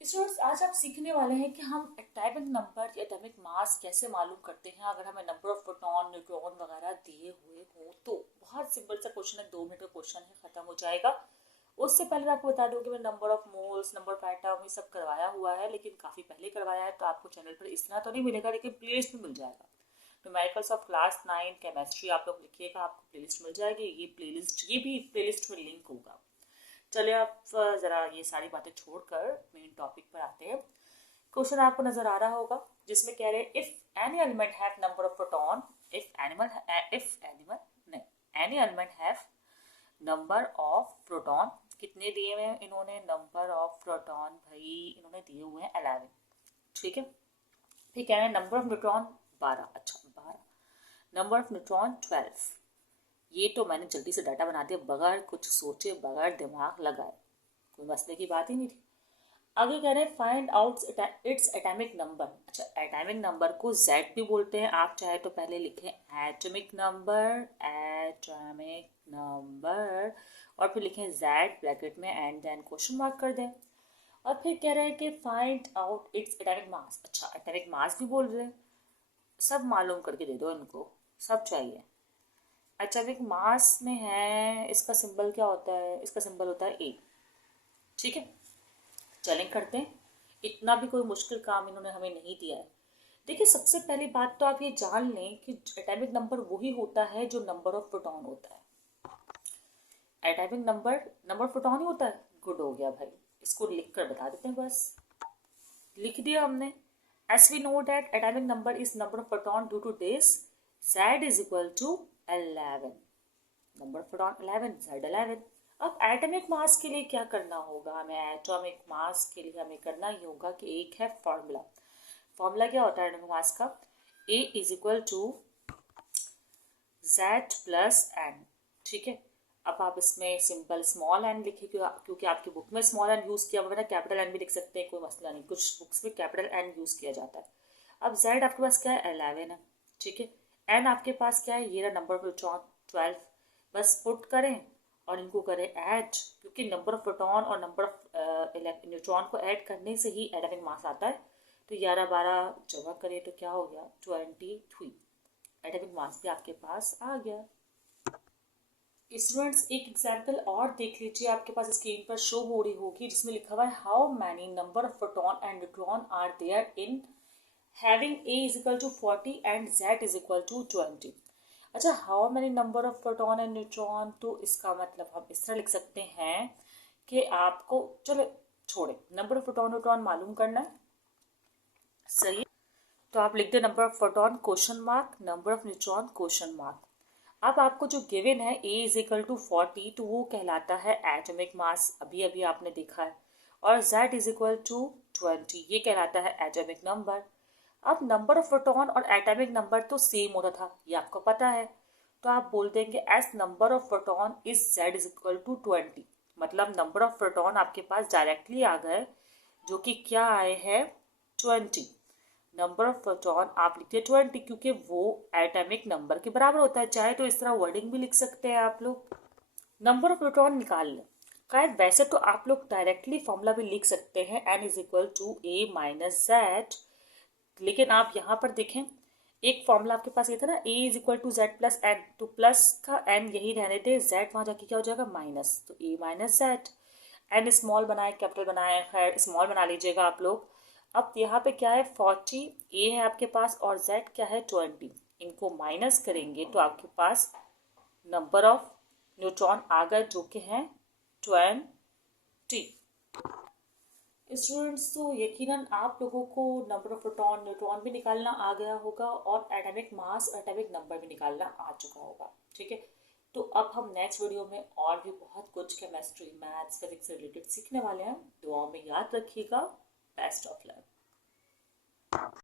Students, आज आप सीखने वाले हैं कि हम एटॉमिक नंबर या एटॉमिक मास कैसे मालूम करते हैं अगर हमें नंबर ऑफ प्रोटॉन न्यूट्रॉन वगैरह दिए हुए हो। तो बहुत सिंपल सा क्वेश्चन है, 2 मिनट का क्वेश्चन है, खत्म हो जाएगा। उससे पहले मैं आपको बता दूं कि मैं number of moles, number of atom, ये सब करवाया हुआ है, लेकिन काफ़ी पहले करवाया है, तो आपको चैनल पर इस तरह तो नहीं मिलेगा, लेकिन प्लेलिस्ट में मिल जाएगा। न्यूमेरिकल्स ऑफ क्लास 9 केमिस्ट्री आप लोग लिखिएगा, आपको प्लेलिस्ट मिल जाएगी। ये भी प्लेलिस्ट में लिंक होगा। चलिए आप ज़रा ये सारी बातें छोड़कर मेन टॉपिक पर आते हैं। क्वेश्चन आपको नजर आ रहा होगा जिसमें कह रहे हैं if any element have number of proton, any element have number of proton. कितने दिए हुए हैं इन्होंने? नंबर ऑफ प्रोटॉन भाई इन्होंने दिए हुए हैं 11। ठीक है। फिर कह रहे हैं नंबर ऑफ न्यूट्रॉन 12। अच्छा 12। Number of neutron 12। ये तो मैंने जल्दी से डाटा बना दिया बगैर कुछ सोचे, बगैर दिमाग लगाए, कोई मसले की बात ही नहीं थी। आगे कह रहे हैं find out its atomic number. अच्छा, एटॉमिक नंबर को जेड भी बोलते हैं, आप चाहे तो पहले लिखें एटॉमिक नंबर, एटॉमिक नंबर, और फिर लिखें जेड ब्रैकेट में एंड देन क्वेश्चन मार्क कर दें। और फिर कह रहे हैं कि find out its atomic mass. अच्छा, एटॉमिक मास भी बोल रहे हैं, सब मालूम करके दे दो इनको, सब चाहिए। एटॉमिक मास में है, इसका सिंबल क्या होता है? इसका सिंबल होता है ए। ठीक है, चलें करते हैं। इतना भी कोई मुश्किल काम इन्होंने हमें नहीं दिया है। देखिए, सबसे पहली बात तो आप ये जान लें कि एटॉमिक नंबर वही होता है जो नंबर ऑफ प्रोटॉन होता है। Atomic number number of proton ही होता है। गुड हो गया भाई, इसको लिख कर बता देते हैं, बस लिख दिया हमने। As we know that atomic number is number of proton due to this, Z is equal to 11। Number of proton 11, Z 11। अब एटॉमिक मास के लिए क्या करना होगा हमें? एटॉमिक मास के लिए हमें करना ही होगा कि एक है फॉर्मूला। फॉर्मूला क्या होता है एटॉमिक मास का? A is equal to Z plus N. ठीक है। अब आप इसमें सिंपल स्मॉल एन लिखे क्योंकि आपकी बुक में स्मॉल एन यूज़ किया हुआ है। कैपिटल एन भी लिख सकते हैं, कोई मसला नहीं, कुछ बुक्स में कैपिटल एन यूज़ किया जाता है। अब Z आपके पास क्या है? 11 है। ठीक है। एन आपके पास क्या है? ये रहा नंबर ऑफ 12। बस पुट करें और इनको करें ऐड, क्योंकि नंबर ऑफ प्रोटॉन और नंबर ऑफ न्यूट्रॉन को ऐड करने से ही एटॉमिक मास आता है। तो 11 12 जमा करें तो क्या हो गया? 23। एटॉमिक मास भी आपके पास आ गया। स्टूडेंट्स, एक एग्जाम्पल और देख लीजिए, आपके पास स्क्रीन पर शो हो रही होगी, जिसमें लिखा हुआ है how many number of proton and neutron are there in having A is equal to 40 and Z is equal to 20। अच्छा, how many number of proton and neutron, तो इसका मतलब हम इस तरह लिख सकते हैं कि आपको, चलो छोड़े, नंबर ऑफ प्रोटॉन न्यूट्रॉन मालूम करना है, सही है? तो आप लिख दे number of proton question mark, number of neutron question mark. अब आपको जो गिवन है A इज इक्वल टू 40, तो वो कहलाता है एटॉमिक मास, अभी अभी आपने देखा है। और Z इज इक्वल टू 20, ये कहलाता है एटॉमिक नंबर। अब नंबर ऑफ प्रोटॉन और एटॉमिक नंबर तो सेम होता था, ये आपको पता है। तो आप बोल देंगे as number of proton is Z is equal to 20। मतलब नंबर ऑफ प्रोटॉन आपके पास डायरेक्टली आ गए, जो कि क्या आए हैं? 20। नंबर ऑफ प्रोटॉन आप लिखते 20 क्योंकि वो एटॉमिक नंबर के बराबर होता है। चाहे तो इस तरह वर्डिंग भी लिख सकते हैं आप लोग। नंबर ऑफ प्रोटॉन निकाल लें। शायद वैसे तो आप लोग डायरेक्टली फॉर्मूला भी लिख सकते हैं, n is equal to A minus Z, लेकिन आप यहाँ पर देखें, एक फॉर्मूला आपके पास ये था ना, A is equal to Z plus N, तो प्लस का n यही रहने दे, Z वहाँ जाके क्या हो जाएगा? माइनस, तो A minus Z। N small बनाए, कैपिटल बनाए, खैर स्मॉल बना लीजिएगा आप लोग। अब यहाँ पे क्या है? 40 A है आपके पास और Z क्या है? 20। इनको माइनस करेंगे तो आपके पास नंबर ऑफ न्यूट्रॉन आ गए, जो कि हैं 20। स्टूडेंट्स, तो यकीनन आप लोगों को नंबर ऑफ प्रोटॉन न्यूट्रॉन भी निकालना आ गया होगा और एटॉमिक मास, एटॉमिक नंबर भी निकालना आ चुका होगा। ठीक है। तो अब हम नेक्स्ट वीडियो में और भी बहुत कुछ केमिस्ट्री, मैथ्स, फिजिक्स से रिलेटेड सीखने वाले हैं। दुआओं में याद रखिएगा। Best of luck.